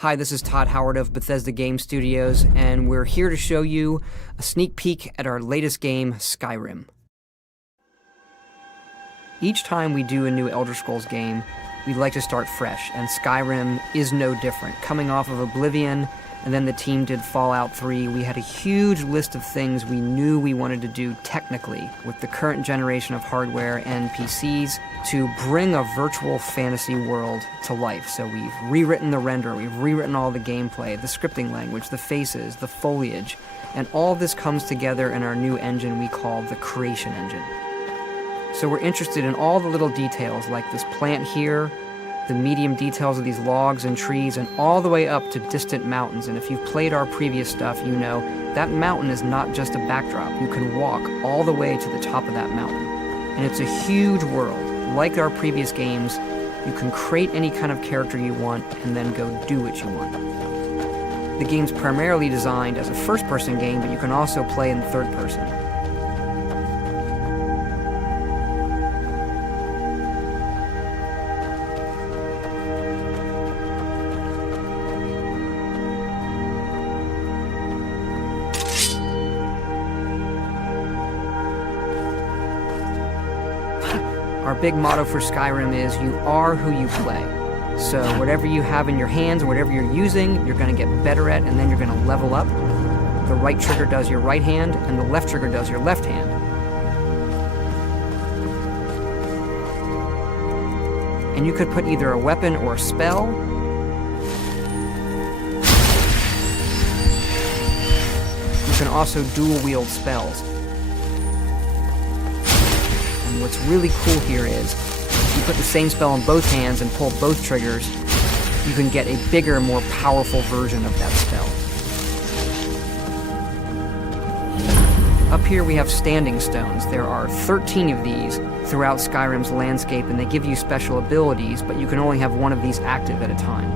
Hi, this is Todd Howard of Bethesda Game Studios, and we're here to show you a sneak peek at our latest game, Skyrim. Each time we do a new Elder Scrolls game, we like to start fresh, and Skyrim is no different. Coming off of Oblivion, and then the team did Fallout 3, we had a huge list of things we knew we wanted to do technically with the current generation of hardware and PCs to bring a virtual fantasy world to life. So we've rewritten the render, we've rewritten all the gameplay, the scripting language, the faces, the foliage, and all this comes together in our new engine we call the Creation Engine. So we're interested in all the little details like this plant here, the medium details of these logs and trees, and all the way up to distant mountains. And if you've played our previous stuff, you know that mountain is not just a backdrop. You can walk all the way to the top of that mountain. And it's a huge world. Like our previous games, you can create any kind of character you want and then go do what you want. The game's primarily designed as a first-person game, but you can also play in third person. Our big motto for Skyrim is, you are who you play. So whatever you have in your hands, whatever you're using, you're going to get better at, and then you're going to level up. The right trigger does your right hand, and the left trigger does your left hand. And you could put either a weapon or a spell. You can also dual wield spells. What's really cool here is, if you put the same spell on both hands and pull both triggers, you can get a bigger, more powerful version of that spell. Up here we have standing stones. There are 13 of these throughout Skyrim's landscape, and they give you special abilities, but you can only have one of these active at a time.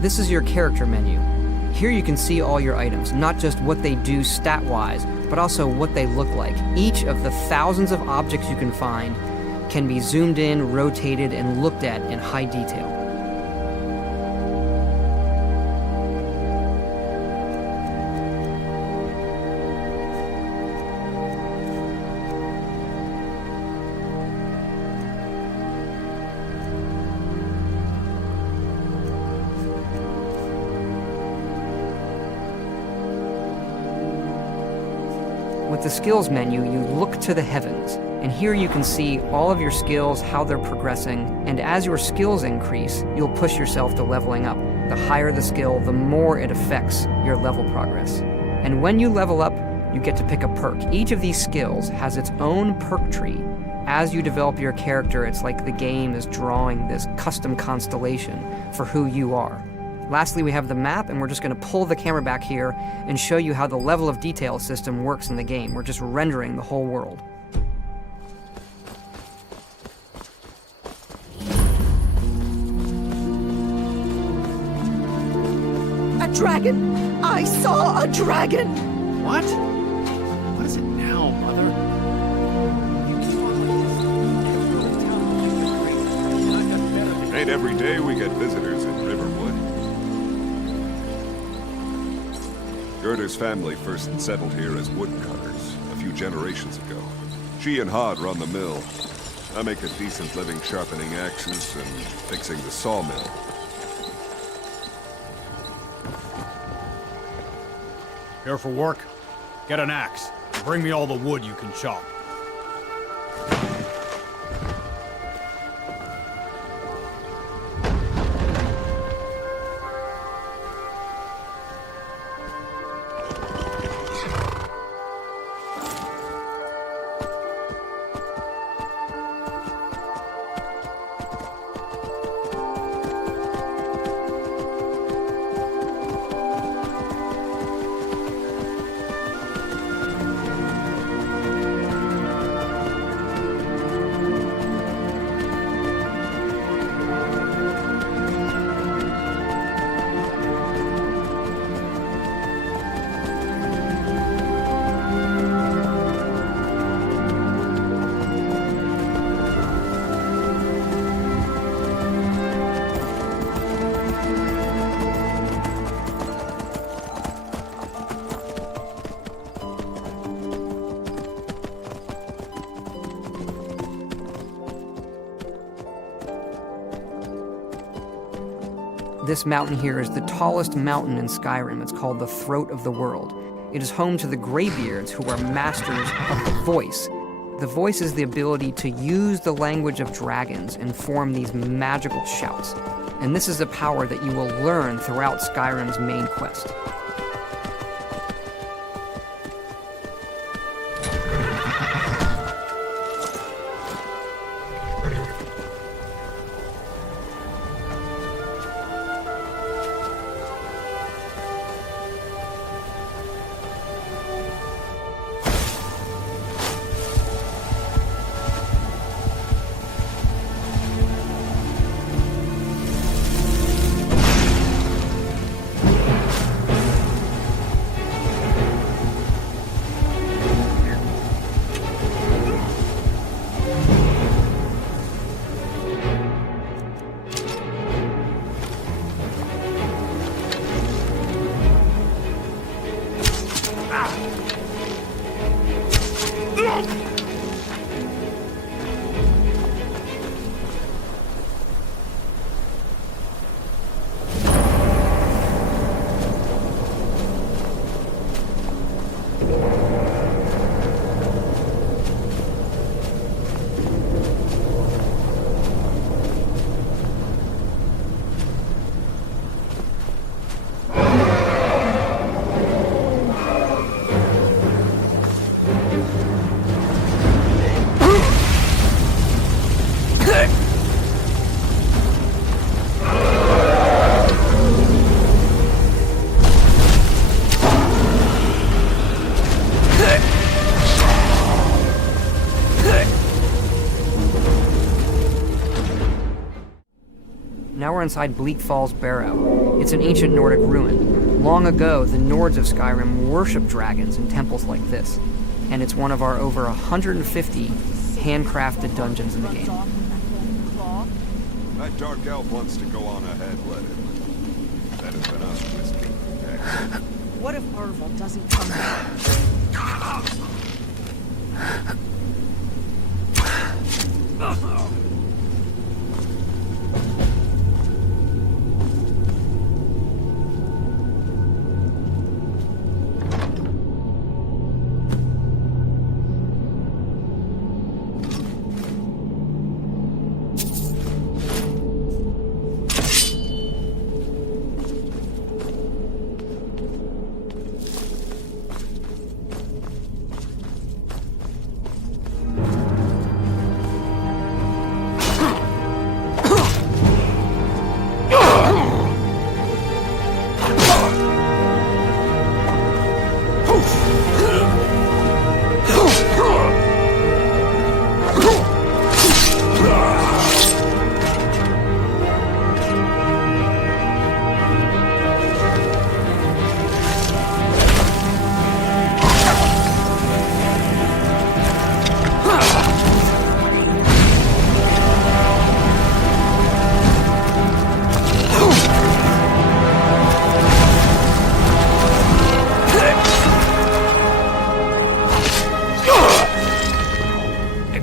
This is your character menu. Here you can see all your items, not just what they do stat-wise, but also what they look like. Each of the thousands of objects you can find can be zoomed in, rotated, and looked at in high detail. With the skills menu, you look to the heavens, and here you can see all of your skills, how they're progressing, and as your skills increase, you'll push yourself to leveling up. The higher the skill, the more it affects your level progress. And when you level up, you get to pick a perk. Each of these skills has its own perk tree. As you develop your character, it's like the game is drawing this custom constellation for who you are. Lastly, we have the map, and we're just going to pull the camera back here and show you how the level of detail system works in the game. We're just rendering the whole world. A dragon! I saw a dragon! What? What is it now, Mother? Ain't every day we get visitors in Riverwood. Gerda's family first settled here as woodcutters a few generations ago. She and Hod run the mill. I make a decent living sharpening axes and fixing the sawmill. Here for work? Get an axe. Bring me all the wood you can chop. This mountain here is the tallest mountain in Skyrim. It's called the Throat of the World. It is home to the Greybeards, who are masters of the voice. The voice is the ability to use the language of dragons and form these magical shouts. And this is a power that you will learn throughout Skyrim's main quest. Now we're inside Bleak Falls Barrow. It's an ancient Nordic ruin. Long ago, the Nords of Skyrim worshipped dragons in temples like this, and it's one of our over 150 handcrafted dungeons in the game. That dark elf wants to go on ahead, let him. That has been us risking next. What if Orville doesn't come back?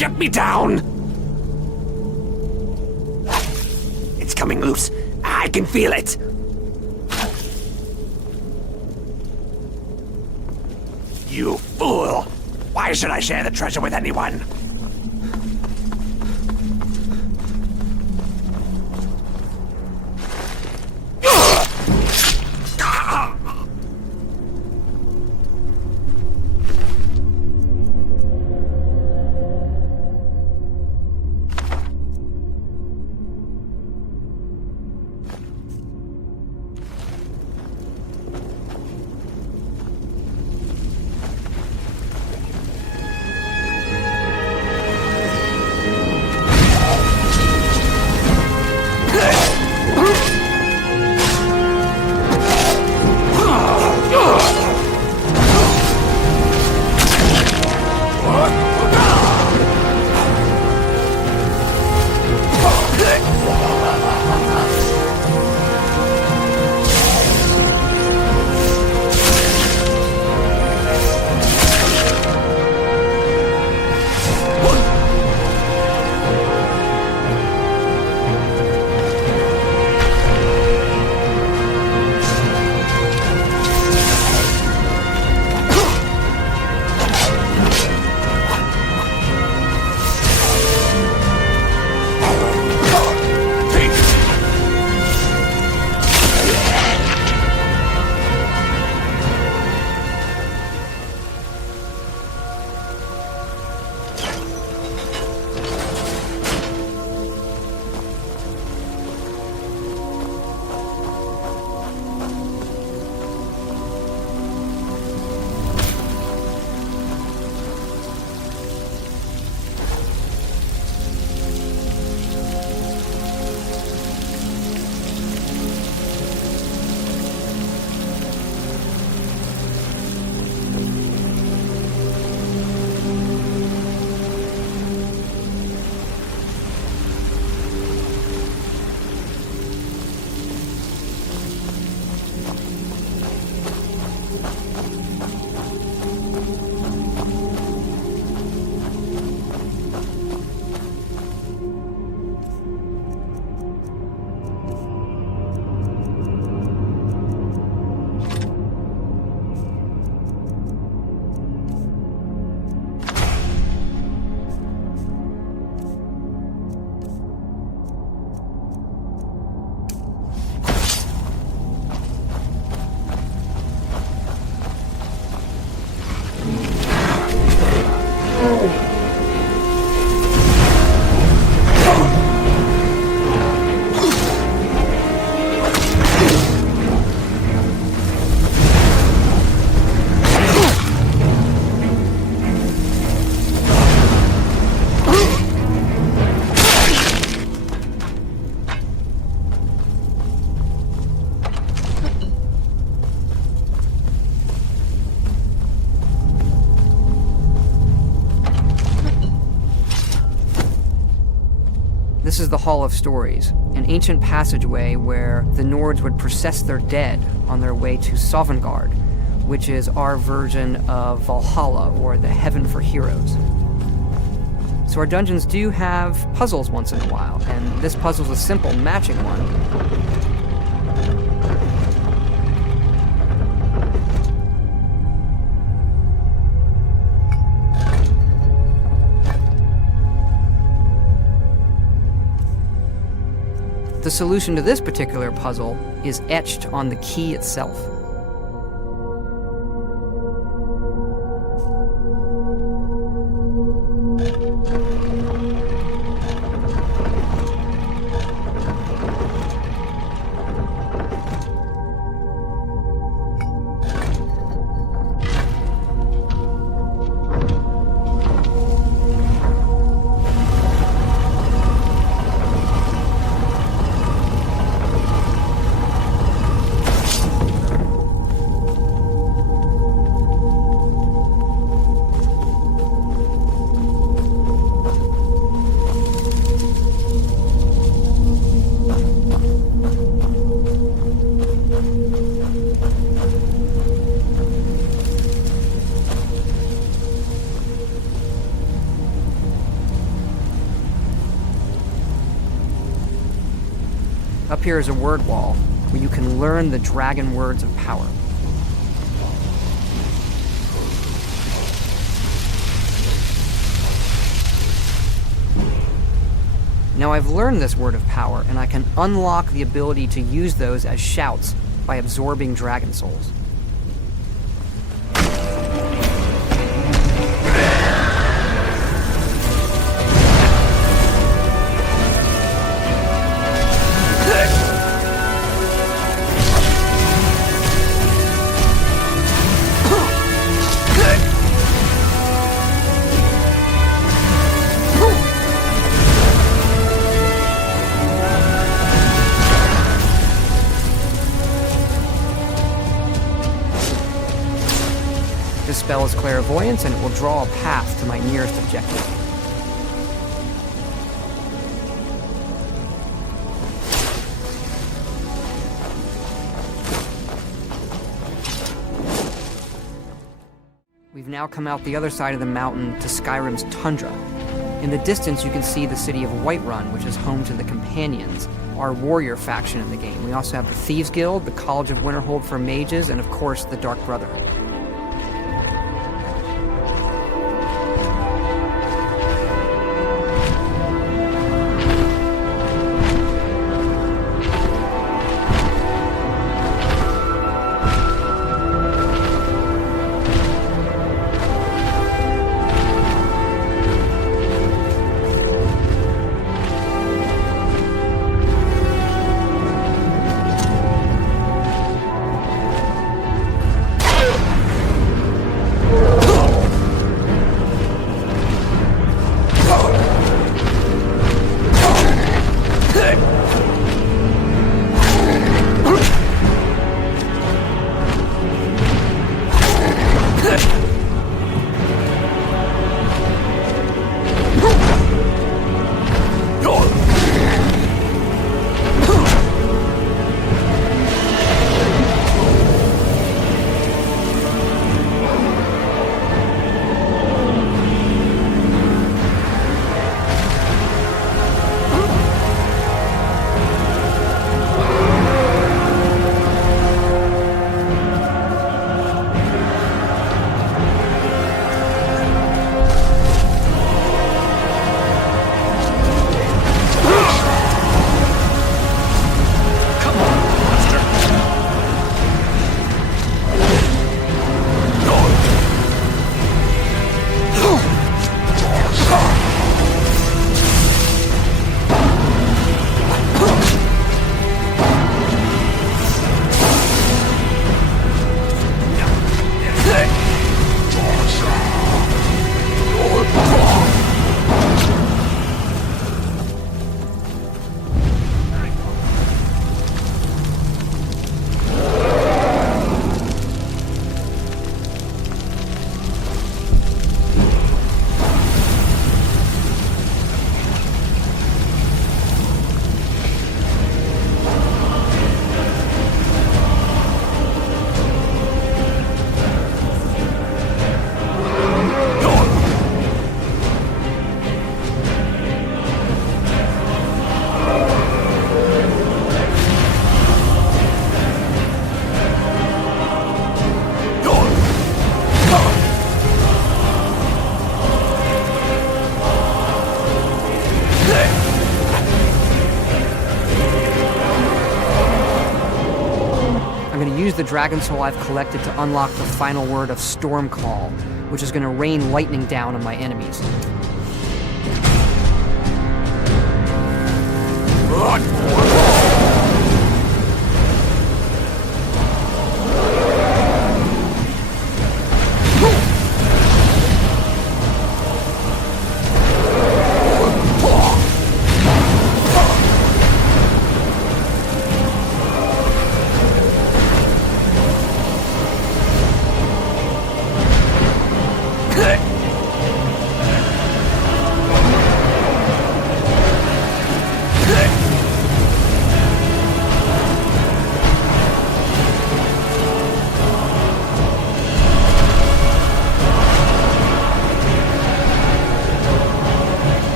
get me down! It's coming loose. I can feel it. You fool! Why should I share the treasure with anyone? This is the Hall of Stories, an ancient passageway where the Nords would process their dead on their way to Sovngarde, which is our version of Valhalla, or the Heaven for Heroes. So our dungeons do have puzzles once in a while, and this puzzle's a simple matching one. The solution to this particular puzzle is etched on the key itself. Up here is a word wall where you can learn the dragon words of power. Now I've learned this word of power, and I can unlock the ability to use those as shouts by absorbing dragon souls. This spell is clairvoyance, and it will draw a path to my nearest objective. We've now come out the other side of the mountain to Skyrim's tundra. In the distance, you can see the city of Whiterun, which is home to the Companions, our warrior faction in the game. We also have the Thieves Guild, the College of Winterhold for mages, and of course, the Dark Brotherhood. The Dragon Soul I've collected to unlock the final word of Storm Call, which is going to rain lightning down on my enemies.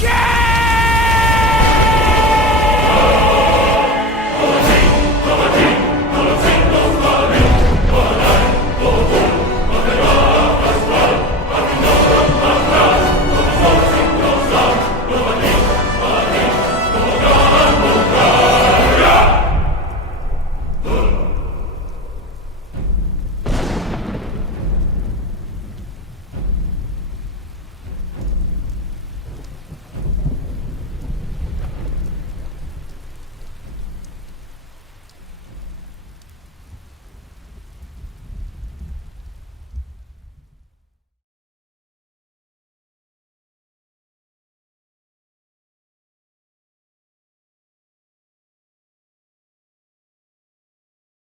Get!